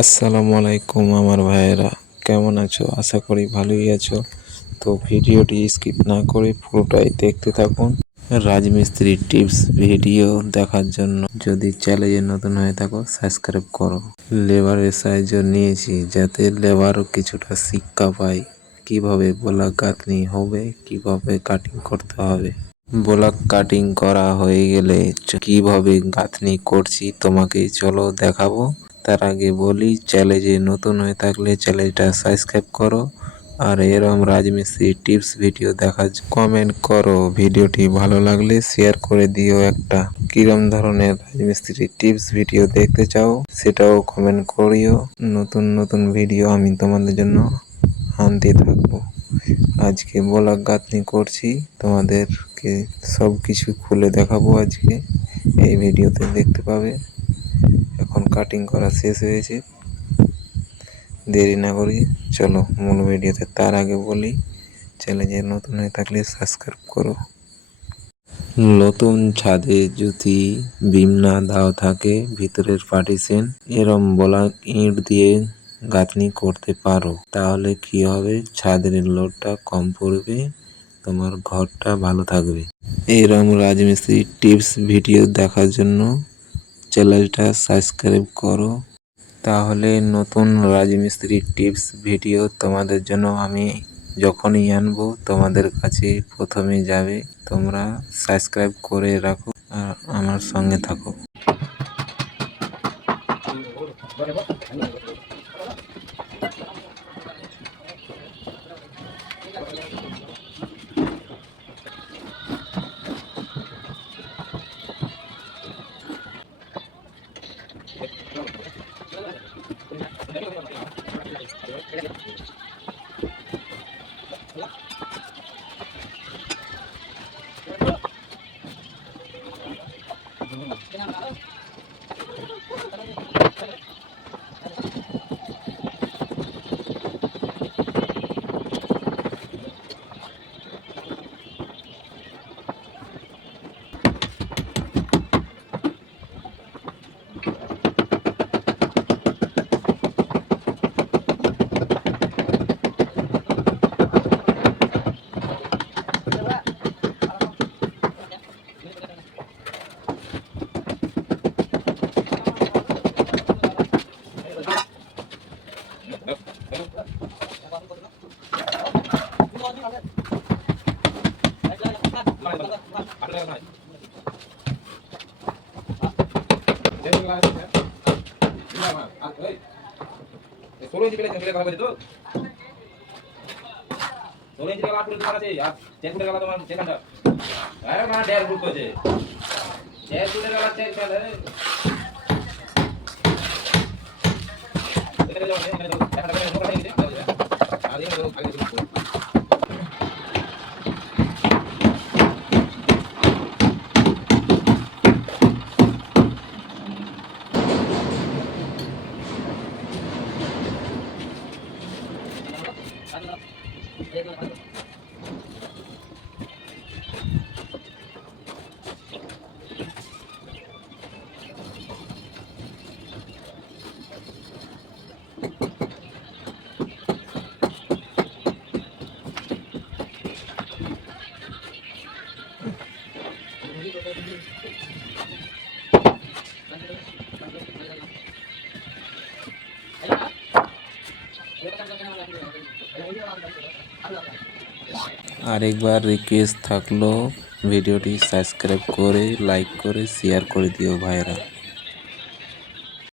আসসালামু আলাইকুম আমার ভাইয়েরা। কেমন আছো? আশা করি ভালোই আছো। তো ভিডিওটি স্কিপ না করে পুরোটাই দেখতে থাকুন। রাজমিস্ত্রি টিপস ভিডিও দেখার জন্য যদি চ্যানেলে নতুন হয়ে থাকো, সাবস্ক্রাইব করো। লেবারের সাহায্য নিয়েছি যাতে লেবারও কিছুটা শিক্ষা পায় কীভাবে বলা গাঁথনি হবে, কীভাবে কাটিং করতে হবে। ব্লক কাটিং করা হয়ে গেলে কীভাবে গাঁথনি করছি তোমাকে চলো দেখাবো। তার আগে বলি চ্যানেলে নতুন হয়ে থাকলে চ্যানেলটা সাবস্ক্রাইব করো। আর এরম রাজমিস্ত্রি টিপস ভিডিও দেখার কমেন্ট করো। ভিডিওটি ভালো লাগলে শেয়ার করে দিও একটা। কিরম ধরনের রাজমিস্ত্রি টিপস ভিডিও দেখতে চাও, সেটাও কমেন্ট করিও। নতুন নতুন ভিডিও আমি তোমাদের জন্য আনতে থাকব। আজকে ব্লক গাঁথনি করছি। তোমাদেরকে সব কিছু খুলে দেখাবো আজকে। এই ভিডিওতে দেখতে পাবে। এখন কাটিং করা শেষ হয়েছে। দেরি না করি চলো মূল ভিডিওতে তার আগে বলি চ্যানেলে নতুন হয়ে থাকলে সাবস্ক্রাইব করো। নতুন ছাদে যদি বিম না দেওয়া থাকে, ভিতরের পার্টিশন এরম বলা ইট দিয়ে গাঁথনি করতে পারো। তাহলে কি হবে? ছাদের লোডটা কম পড়বে, তোমার ঘরটা ভালো থাকবে। এরম রাজমিস্ত্রি টিপস ভিডিও দেখার জন্য চ্যানেলটা সাবস্ক্রাইব করো। তাহলে নতুন রাজমিস্ত্রি টিপস ভিডিও তোমাদের জন্য আমি যখনই আনব তোমাদের কাছে প্রথমে যাবে। তোমরা সাবস্ক্রাইব করে রাখো আর আমার সঙ্গে থাকো। 没有问题有，没问题。ষোলো ইঞ্চি পেলে পেলে কথা তো ষোলো ইঞ্চি গলা। পুরো দোকান আছে আর চেন ফুটের গলা তোমার সেখানটা আরে না দেড় ফুট করছে দেড় ফুটের গলা চেন ফেলে এখানে আরেকবার রিকোয়েস্ট থাকল ভিডিওটি সাবস্ক্রাইব করে লাইক করে শেয়ার করে দিও ভাইরা।